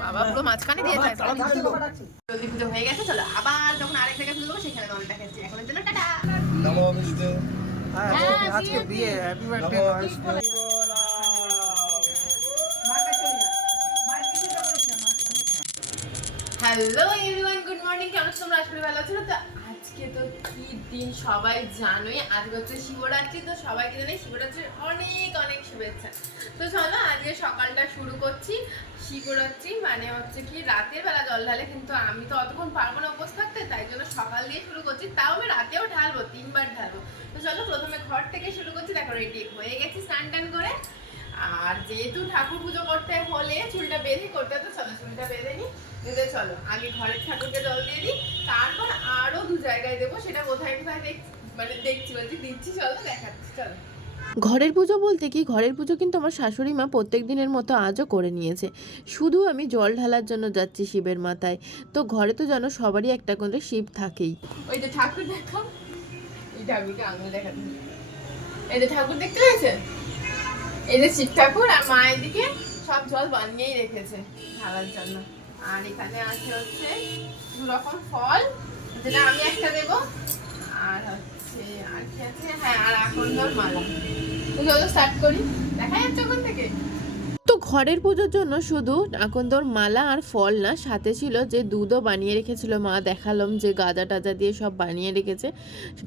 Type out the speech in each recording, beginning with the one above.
বাবা পুরো মাঝখানে দিয়ে যায়। জলদি পুজো হয়ে গেছে চলো। আবার যখন আরেক জায়গায় পুজো দেবো সেখানে তোমাদের দেখাচ্ছি। এখনের জন্য টাটা। নমো বিষ্ণু। হ্যাঁ, আজকে- আজকে বিয়ে happy birthday hello everyone good morning কেমন তোমরা? করি ভালো আছো। তো আজকে তো কি দিন সবাই জানোই। আজকে হচ্ছে শিবরাত্রি, তো সবাইকে জানাই শিবরাত্রির অনেক অনেক শুভেচ্ছা। তো চলো, আজকে সকালটা শুরু করছি। শিবরাত্রি মানে হচ্ছে কি, রাতের বেলা জল ঢালে, কিন্তু আমি তো অতক্ষণ পারব না উপোস থাকতে, তাই জন্য সকাল দিয়ে শুরু করছি। তাও আমি রাতেও ঢালবো, তিনবার ঢালবো। তো চলো, প্রথমে ঘর থেকে শুরু করছি। দেখো রেডি হয়ে গেছি স্নান টান করে। আর যেহেতু ঠাকুর পুজো করতে হলে চুলটা বেঁধে করতে তো চলো চুলটা বেঁধে নি বেঁধে চলো। আগে ঘরের ঠাকুরকে জল দিয়ে দিই তারপর আরও দু জায়গায় দেবো সেটা কোথায় কোথায় দেখছি মানে দেখছি বলছি দিচ্ছি চলো দেখাচ্ছি চলো। ঘরের পুজো বলতে কি? ঘরের পুজো কিন্তু আমার শাশুড়ি মা প্রত্যেক দিনের মতো আজও করে নিয়েছে। শুধু আমি জল ঢালার জন্য যাচ্ছি শিবের মাথায়। তো ঘরে তো যেন সবারই একটা করে শিব থাকেই। ওই যে ঠাকুর দেখাও এই ঠাকুরকে আঙুল দেখাতে এই যে ঠাকুর দেখতে পেয়েছে? এই যে শিব ঠাকুর আর মায়ের দিকে সব জল বানিয়েই রেখেছে ঢালার জন্য। আর এখানে আছে হচ্ছে দু রকম ফল, যেটা আমি একটা দেবো। আর হচ্ছে আর কি আছে? হ্যাঁ আর আকন্দর মালা। তো চলো স্টার্ট করি দেখা যাচ্ছে ওখান থেকে। ঘরের পুজোর জন্য শুধু আকন্দর মালা আর ফল না সাথে ছিল যে দুধও বানিয়ে রেখেছিল মা। দেখালাম যে গাজা টাজা দিয়ে সব বানিয়ে রেখেছে।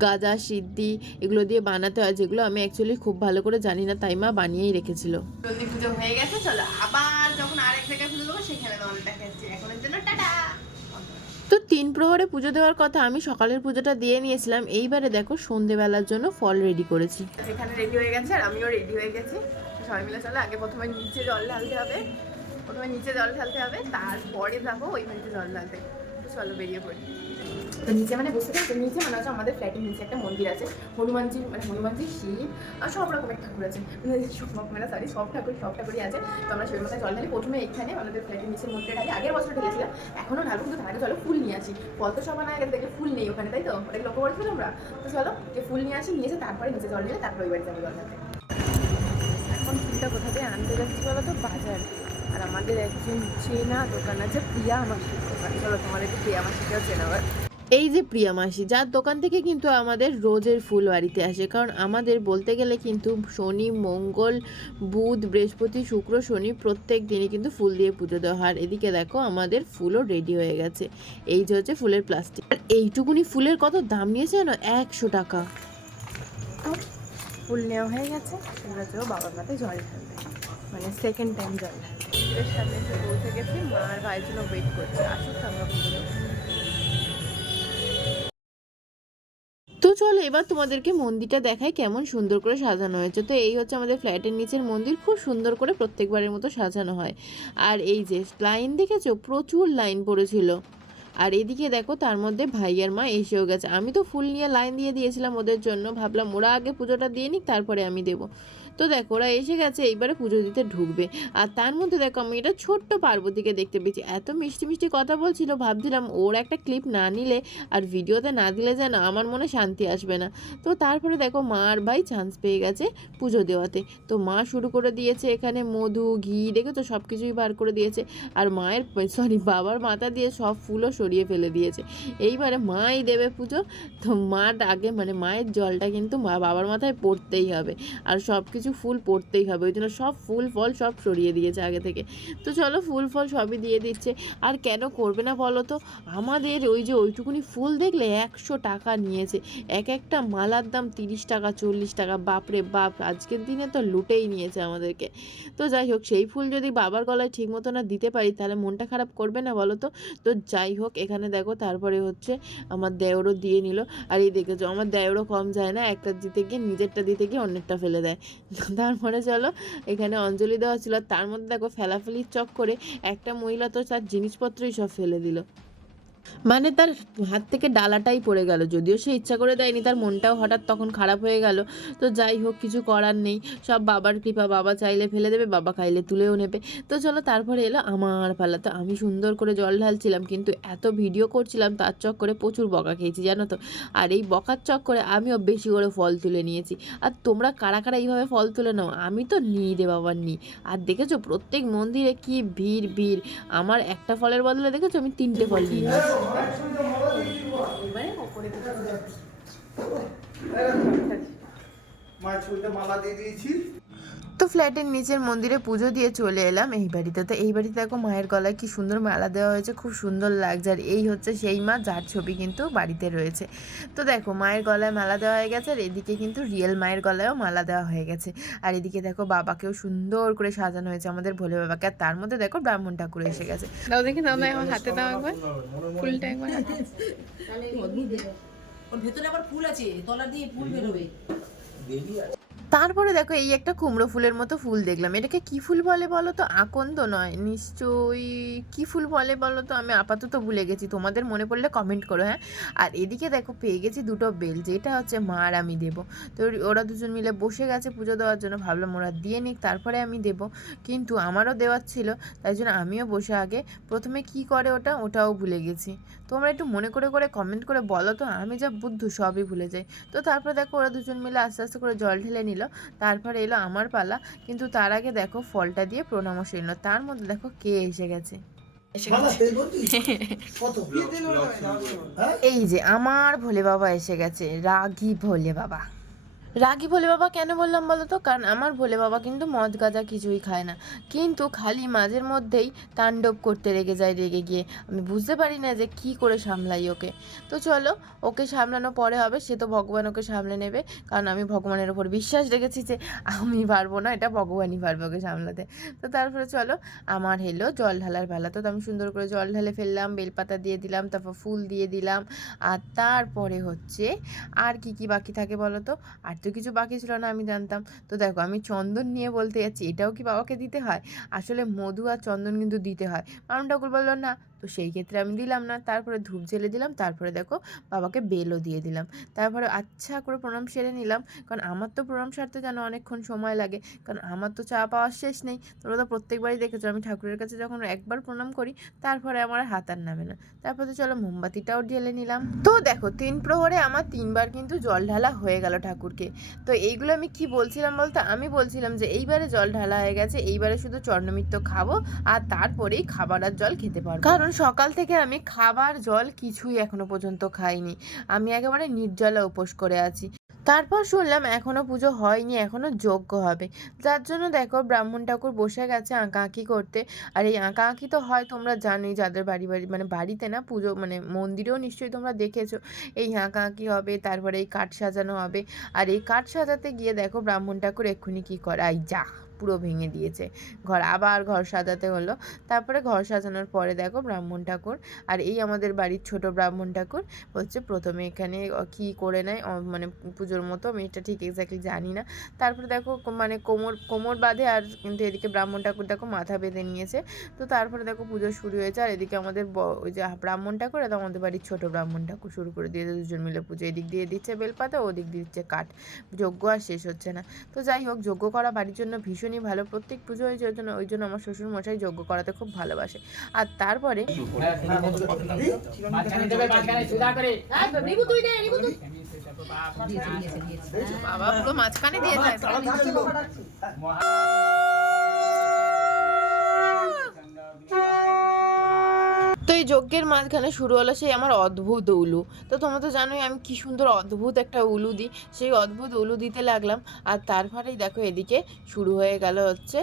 গাজা সিদ্ধি এগুলো দিয়ে বানাতে হয় যেগুলো আমি অ্যাকচুয়ালি খুব ভালো করে জানি না তাই মা বানিয়েই রেখেছিল। জলদি পুজো হয়ে গেছে চলো আবার যখন আরেক জায়গায় পুজো দেবো সেখানে তোমাদের দেখাচ্ছি। এখনের জন্য টাটা! তো তিন প্রহরে পুজো দেওয়ার কথা আমি সকালের পুজোটা দিয়ে নিয়েছিলাম। এইবারে দেখো সন্ধেবেলার জন্য ফল রেডি করেছি। এখানে রেডি হয়ে গেছে আর আমিও রেডি হয়ে গেছি। সবাই মিলে চলো। আগে প্রথমে নিচে জল ঢালতে হবে। প্রথমে নিচে জল ঢালতে হবে, তারপরে যাব ওই বাড়িতে জল ঢালতে। চলো বেরিয়ে পড়ি। তো নিচে মানে বুঝতে পারছ নিচে মানে হচ্ছে আমাদের ফ্ল্যাটের নিচে একটা মন্দির আছে। হনুমানজির মানে হনুমানজির শিব আর সব রকমের ঠাকুর আছে। সব মানে সরি সব ঠাকুর, সব ঠাকুরই আছে। তো আমরা সেই মাথায় জল ঢালি। প্রথমে এখানে আমাদের ফ্ল্যাটের নিচের মন্দিরে ঢালি। আগের বছর ঢেলেছিলাম, এখনও ঢালবো, কিন্তু আগে চলো ফুল নিয়ে আসি। ফল তো আনা আগে দেখে ফুল নেই ওখানে, তাই তো? ওটাকে লক্ষ্য করেছিল আমরা তো চলো, যে ফুল নিয়ে আসি, নিয়ে এসে তারপরে নিচে জল ঢেলে তারপরে ওই বাড়ি যাব জল ঢালতে। এখন ফুলটা কোথা দিয়ে আনতে যাচ্ছি বলো তো? বাজার। আর আমাদের একজন চেনা দোকান আছে প্রিয়া মাসির দোকান। চলো তোমাদেরকে প্রিয়া মাসিকেও চেনাবার এই যে প্রিয়া মাসি যার দোকান থেকে কিন্তু আমাদের রোজের ফুল বাড়িতে আসে। কারণ আমাদের বলতে গেলে কিন্তু শনি মঙ্গল বুধ বৃহস্পতি শুক্র শনি প্রত্যেক দিনই কিন্তু ফুল দিয়ে পুজো দেওয়া হয়। আর এদিকে দেখো আমাদের ফুলও রেডি হয়ে গেছে। এই যে হচ্ছে ফুলের প্লাস্টিক আর এইটুকুনি ফুলের কত দাম নিয়েছে জানো? একশো টাকা। ফুল নেওয়া হয়ে গেছে যাব বাবার মাথায় জল ঢালতে মানে সেকেন্ড টাইম জল ঢালতে মন্দিরের সামনে এসে পৌঁছে গেছি মা আর ভাইয়ের জন্য ওয়েট করছে। আসুক তো আমরা তো চলো এবার তোমাদেরকে মন্দিরটা দেখায় কেমন সুন্দর করে সাজানো হয়েছে। তো এই হচ্ছে আমাদের ফ্ল্যাটের নিচের মন্দির খুব সুন্দর করে প্রত্যেকবারের মতো সাজানো হয়। আর এই যে লাইন দেখেছ প্রচুর লাইন পড়েছিল। আর এদিকে দেখো, তার মধ্যে ভাইয়ার মা এসেও গেছে। আমি তো ফুল নিয়ে লাইন দিয়ে দিয়েছিলাম ওদের জন্য। ভাবলাম ওরা আগে পুজোটা দিয়ে নিক, তারপরে আমি দেবো। তো দেখো, ওরা এসে গেছে, এইবারে পুজো দিতে ঢুকবে। আর তার মধ্যে দেখো, আমি এটা ছোট্ট পার্বতীকে দেখতে পেয়েছি। এত মিষ্টি মিষ্টি কথা বলছিল, ভাবছিলাম ওর একটা ক্লিপ না নিলে আর ভিডিওতে না দিলে যেন আমার মনে শান্তি আসবে না। তো তারপরে দেখো, মা আর ভাই চান্স পেয়ে গেছে পুজো দেওয়াতে। তো মা শুরু করে দিয়েছে এখানে মধু, ঘি দেখে তো সব কিছুই বার করে দিয়েছে। আর মায়ের সরি বাবার মাথা দিয়ে সব ফুলও সরিয়ে ফেলে দিয়েছে। এইবারে মাই দেবে পুজো, তো মা আগে মানে মায়ের জলটা কিন্তু মা বাবার মাথায় পড়তেই হবে। আর সব কিছু ফুল পড়তেই হবে, ওই জন্য সব ফুল ফল সব সরিয়ে দিয়েছে আগে থেকে। তো চলো ফুল ফল সবই দিয়ে দিচ্ছে। আর কেন করবে না বলো তো? আমাদের ওই যে ওইটুকুনি ফুল দেখলে একশো টাকা নিয়েছে। এক একটা মালার দাম তিরিশ টাকা, চল্লিশ টাকা। বাপরে বাপ, আজকের দিনে তো লুটেই নিয়েছে আমাদেরকে। তো যাই হোক, সেই ফুল যদি বাবার গলায় ঠিক মতো না দিতে পারি, তাহলে মনটা খারাপ করবে না বলো তো? তো যাই হোক এখানে দেখো তারপরে হচ্ছে আমার দেওরও দিয়ে নিল। আর এই দেখেছ আমার দেওরও কম যায় না, একটা দিতে গিয়ে নিজেরটা দিতে গিয়ে অন্যেরটা ফেলে দেয়। তারপরে চলো, এখানে অঞ্জলি দেওয়া ছিল তার মধ্যে দেখো ফেলাফেলির চক করে একটা মহিলা তো তার জিনিসপত্রই সব ফেলে দিল। মানে তার হাত থেকে ডালাটাই পড়ে গেল, যদিও সে ইচ্ছা করে দেয়নি, তার মনটাও হঠাৎ তখন খারাপ হয়ে গেল। তো যাই হোক, কিছু করার নেই, সব বাবার কৃপা, বাবা চাইলে ফেলে দেবে, বাবা খাইলে তুলেও নেবে। তো চলো তারপরে এলো আমার পালা। তো আমি সুন্দর করে জল ঢালছিলাম, কিন্তু এত ভিডিও করছিলাম, তার চক্করে প্রচুর বকা খেয়েছি, জানো তো। আর এই বকার চক্করে আমিও বেশি করে ফল তুলে নিয়েছি। আর তোমরা কারা কারা এইভাবে ফল তুলে নাও? আমি তো নিই রে বাবার নিই আর দেখেছ প্রত্যেক মন্দিরে কি ভিড় ভিড়। আমার একটা ফলের বদলে দেখেছ? আমি তিনটে ফল নিয়ে মায়ের ছবিটা মালা দিয়ে দিয়েছি। তো ফ্ল্যাটের নিচের মন্দিরে পুজো দিয়ে চলে এলাম। এই বাড়িতে তো এই বাড়িতে দেখো মায়ের গলায় কি সুন্দর মালা দেওয়া হয়েছে খুব সুন্দর লাগছে। আর এই হচ্ছে সেই মা যার ছবি কিন্তু বাড়িতে রয়েছে। তো দেখো মায়ের গলায় মালা দেওয়া হয়ে গেছে আর এদিকে কিন্তু রিয়েল মায়ের গলায়ও মালা দেওয়া হয়ে গেছে। আর এদিকে দেখো বাবাকেও সুন্দর করে সাজানো হয়েছে আমাদের ভোলে বাবাকে। আর তার মধ্যে দেখো ব্রাহ্মণ ঠাকুর এসে গেছে। দাও দেখি দাও না আমার হাতে দাও একবার। ফুলটা একবার ওর ভেতরে আবার ফুল আছে তলা দিয়ে ফুল বেরোবে। তারপরে দেখো এই একটা কুমড়ো ফুলের মতো ফুল দেখলাম। এটাকে কি ফুল বলে বলো তো? আকন্দ নয়, নিশ্চয়ই কি ফুল বলে বলো তো? আমি আপাতত ভুলে গেছি, তোমাদের মনে পড়লে কমেন্ট করো হ্যাঁ? আর এদিকে দেখো পেয়ে গেছি দুটো বেল, যেটা হচ্ছে মা আর আমি দেবো। তো ওরা দুজন মিলে বসে গেছে পুজো দেওয়ার জন্য, ভাবলাম ওরা দিয়ে নিক, তারপরে আমি দেব। কিন্তু আমারও দেওয়ার ছিল, তাই জন্য আমিও বসে আগে প্রথমে কি করে ওটা, ওটাও ভুলে গেছি। তোমরা একটু মনে করে করে কমেন্ট করে বলো তো, আমি যা বুদ্ধ সবই ভুলে যাই। তো তারপরে দেখো ওরা দুজন মিলে আস্তে আস্তে করে জল ঢেলে নিল। তারপরে এলো আমার পালা। কিন্তু তার আগে দেখো ফলটা দিয়ে প্রণামও শুনলো তার মধ্যে দেখো কে এসে গেছে। এই যে আমার ভোলে বাবা এসে গেছে রাগি ভোলে বাবা। রাগী ভোলে বাবা কেন বললাম বলো তো? কারণ আমার ভোলে বাবা কিন্তু মদ গাঁজা কিছুই খায় না। কিন্তু খালি মাঝের মধ্যেই তাণ্ডব করতে রেগে যায় রেগে গিয়ে। আমি বুঝতে পারি না যে কি করে সামলাই ওকে। তো চলো, ওকে সামলানো পরে হবে, সে তো ভগবান ওকে সামলে নেবে। কারণ আমি ভগবানের ওপর বিশ্বাস রেখেছি যে আমি পারব না, এটা ভগবানই পারবে ওকে সামলাতে। তো তারপরে চলো, আমার হেলো জল ঢালার বেলা। তো আমি সুন্দর করে জল ঢালে ফেললাম, বেলপাতা দিয়ে দিলাম, তারপর ফুল দিয়ে দিলাম। আর তারপরে হচ্ছে, আর কি কি বাকি থাকে বলো তো? আর তো কিছু বাকি ছিল না, আমি জানতাম। তো দেখো, আমি চন্দন নিয়ে বলতে যাচ্ছি, এটাও কি বাবাকে দিতে হয়? আসলে মধু আর চন্দন কিন্তু দিতে হয়। মাম ঠাকুর বলল না তো সেই ক্ষেত্রে আমি দিলাম না। তারপরে ধূপ জেলে দিলাম, তারপরে দেখো বাবাকে বেলও দিয়ে দিলাম। তারপরে আচ্ছা করে প্রণাম সেরে নিলাম, কারণ আমার তো প্রণাম সারতে যেন অনেকক্ষণ সময় লাগে, কারণ আমার তো চা পাওয়ার শেষ নেই। তোমরা তো প্রত্যেকবারই দেখেছ, আমি ঠাকুরের কাছে যখন একবার প্রণাম করি, তারপরে আমার হাত আর নামে না। তারপরে তো চলো মোমবাতিটাও ঢেলে নিলাম। তো দেখো, তিন প্রহরে আমার তিনবার কিন্তু জল ঢালা হয়ে গেল ঠাকুরকে। তো এইগুলো আমি কি বলছিলাম বলতে? আমি বলছিলাম যে এইবারে জল ঢালা হয়ে গেছে, এইবারে শুধু চর্ণমিত্র খাব, আর তারপরেই খাবার আর জল খেতে পারব। কারণ সকাল থেকে আমি খাবার, জল কিছুই এখনও পর্যন্ত খাইনি। আমি একেবারে নির্জলা উপোস করে আছি। তারপর শুনলাম এখনও পুজো হয়নি, এখনও যজ্ঞ হবে। যার জন্য দেখো ব্রাহ্মণ ঠাকুর বসে গেছে আঁকা আঁকি করতে। আর এই আঁকা আঁকি তো হয় তোমরা জানোই, যাদের বাড়ি বাড়ি মানে বাড়িতে না পুজো মানে মন্দিরেও নিশ্চয়ই তোমরা দেখেছ। এই আঁকা আঁকি হবে, তারপরে এই কাঠ সাজানো হবে। আর এই কাঠ সাজাতে গিয়ে দেখো ব্রাহ্মণ ঠাকুর এক্ষুনি কী করে আই যা। পুরো ভেঙে দিয়েছে। ঘর আবার ঘর সাজাতে হলো। তারপরে ঘর সাজানোর পরে দেখো ব্রাহ্মণ ঠাকুর আর এই আমাদের বাড়ির ছোট ব্রাহ্মণ ঠাকুর হচ্ছে প্রথমে এখানে কি করে নেয়? মানে পুজোর মতো, আমি এটা ঠিক এক্স্যাক্টলি জানি না। তারপরে দেখো মানে কোমর কোমর বাঁধে আর কিন্তু এদিকে ব্রাহ্মণ ঠাকুর দেখো মাথা বেঁধে নিয়েছে। তো তারপরে দেখো পুজো শুরু হয়েছে আর এদিকে আমাদের ওই যে ব্রাহ্মণ ঠাকুর আর আমাদের বাড়ির ছোট ব্রাহ্মণ ঠাকুর শুরু করে দিয়েছে। দুজন মিলে পুজো এদিক দিয়ে দিচ্ছে বেলপাতা, ওদিক দিয়ে দিচ্ছে কাঠ। যজ্ঞ আর শেষ হচ্ছে না। তো যাই হোক, যজ্ঞ করা বাড়ির জন্য ভীষণই ভালো। প্রত্যেক পুজো হয়েছে ওই জন্য ওই জন্য আমার শ্বশুর মশাই যজ্ঞ করাতে খুব ভালোবাসে। আর তারপরে বাবা পুরো মাঝখানে দিয়ে যায় যজ্ঞের মাঝখানে শুরু হলো সেই আমার অদ্ভুত উলু। তো তোমরা তো জানোই আমি কি সুন্দর অদ্ভুত একটা উলু দিই। সেই অদ্ভুত উলু দিতে লাগলাম আর তারপরেই দেখো এদিকে শুরু হয়ে গেল হচ্ছে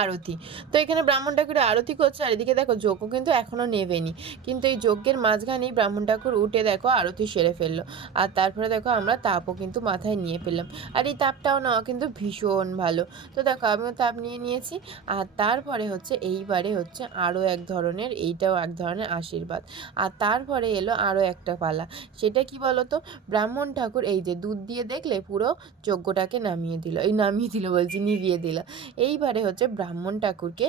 আরতি। তো এখানে ব্রাহ্মণ ঠাকুরের আরতি করছে, আর এদিকে দেখো যজ্ঞ কিন্তু এখনও নেবেনি। কিন্তু এই যজ্ঞের মাঝখানেই ব্রাহ্মণ ঠাকুর উঠে দেখো আরতি সেরে ফেলল। আর তারপরে দেখো আমরা তাপও কিন্তু মাথায় নিয়ে ফেললাম আর এই তাপটাও নেওয়া কিন্তু ভীষণ ভালো। তো দেখো আমিও তাপ নিয়ে নিয়েছি। আর তারপরে হচ্ছে এইবারে হচ্ছে আরও এক ধরনের, এইটাও এক ধরনের আশীর্বাদ। আর তারপরে এলো আরও একটা পালা। সেটা কি বলো তো ব্রাহ্মণ ঠাকুর এই যে দুধ দিয়ে দেখলে পুরো যজ্ঞটাকে নামিয়ে দিল। এই নামিয়ে দিল বলছি, নিভিয়ে দিল। এইবারে হচ্ছে ব্রাহ্মণ ঠাকুরকে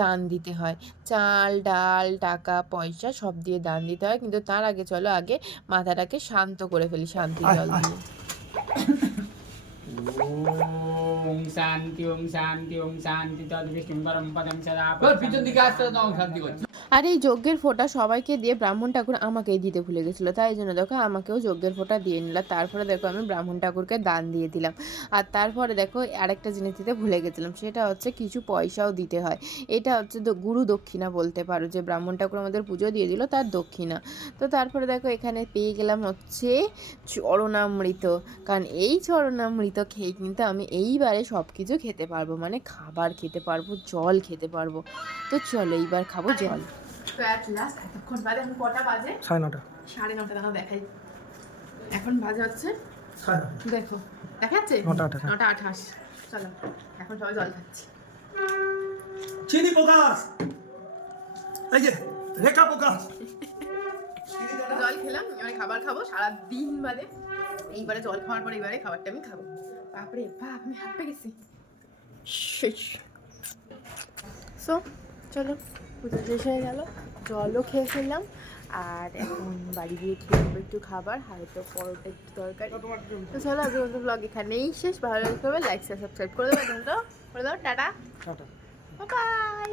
দান দিতে হয়। চাল ডাল টাকা পয়সা সব দিয়ে দান দিতে হয়। কিন্তু তার আগে চলো আগে মাথাটাকে শান্ত করে ফেলি শান্তি জল দিয়ে। ওম শান্তি ওম শান্তি ওম শান্তি। তদ বিষ্ণু পরম পদম সদা পিছন দিকে আসতে তো শান্তি করছি। আর এই যজ্ঞের ফোঁটা সবাইকে দিয়ে ব্রাহ্মণ ঠাকুর আমাকেই দিতে ভুলে গেছিল। তাই জন্য দেখো আমাকেও যজ্ঞের ফোঁটা দিয়ে নিলাম তারপরে দেখো আমি ব্রাহ্মণ ঠাকুরকে দান দিয়ে দিলাম। আর তারপরে দেখো আরেকটা জিনিস দিতে ভুলে গেছিলাম, সেটা হচ্ছে কিছু পয়সাও দিতে হয়। এটা হচ্ছে গুরু দক্ষিণা বলতে পারো, যে ব্রাহ্মণ ঠাকুর আমাদের পুজো দিয়ে দিল তার দক্ষিণা। তো তারপরে দেখো এখানে পেয়ে গেলাম হচ্ছে চরণামৃত। কারণ এই চরণামৃত খেয়ে কিন্তু আমি এইবারে সব কিছু খেতে পারব। মানে খাবার খেতে পারব, জল খেতে পারব। তো চলো এইবার খাব জল। তো অ্যাট লাস্ট এতক্ষণ এখন কটা বাজে? সাড়ে নটা। সাড়ে নটা দেখাই। এখন বাজে হচ্ছে? দেখো দেখাচ্ছে? নটা আঠাশ। নটা আঠাশ। চলো এখন সবাই জল খাচ্ছি। চিনি প্রকাশ এই যে রেখা প্রকাশ জল খেলাম এবারে খাবার খাব সারা দিন বাদে। এইবারে জল খাওয়ার পর এবারে খাবারটা আমি খাব। বাপরে বাপ আমি হাঁপে গেছি। সো চলো। পুজো শেষ হয়ে গেল। জলও খেয়ে ফেললাম। আর এখন বাড়ি গিয়ে একটু একটু খাবার হয়তো পরোটা একটু দরকার তো চলো আজকে মতো ব্লগ এখানেই শেষ। ভালো লাগতে হবে লাইক সাবস্ক্রাইব করে দেবো করে দাও। টাটা। টাটা। বাই